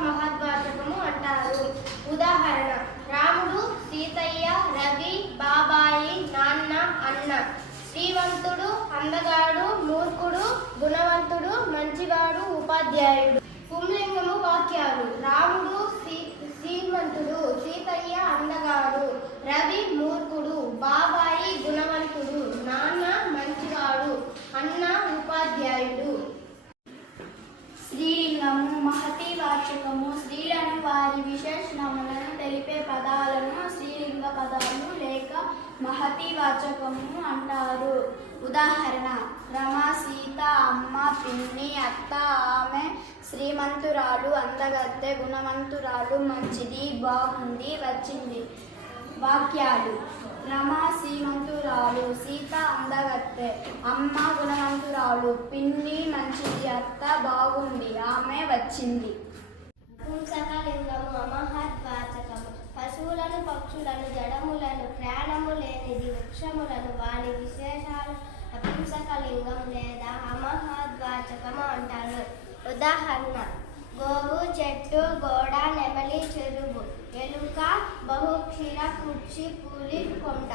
మహద్వాచకము అంటారు. ఉదాహరణ రాముడు సీతయ్య రవి బాబాయి నాన్న అన్న. శ్రీవంతుడు అందగాడు మూర్ఖుడు గుణవంతుడు మంచివాడు ఉపాధ్యాయుడు పుంలింగము వాక్యాలు రాముడు సీ- శ్రీమంతుడు సీతయ్య అందగాడు రవి మూర్ఖుడు బాబాయి గుణవంతుడు నాన్న మంచివాడు అన్న ఉపాధ్యాయుడు స్త్రీలింగము మహతి వాచకము స్త్రీలను వారి విశేషణములను తెలిపే పదాలను స్త్రీలింగ పదాలు లేక మహతి వాచకము అంటారు. ఉదాహరణ రమ సీత అమ్మ పిన్ని అత్త ఆమె శ్రీమంతురాలు అందగత్తె గుణవంతురాలు మంచిది బాగుంది వచ్చింది. వాక్యాలు రమ శ్రీమంతురాలు సీత అందగత్తె అమ్మ గుణవంతురాలు పిన్ని మంచిది అత్త బాగుంది ఆమె వచ్చింది. పక్షులను జడములను ప్రాణము లేనిది వృక్షములను వాని విశేషాలు నపుంసకలింగం లేదా అమహద్వాచకము అంటారు. ఉదాహరణ గోవు చెట్టు గోడ నెమలి చెరువు ఎలుక బహుక్షీర కుర్చీ పూలి కొండ.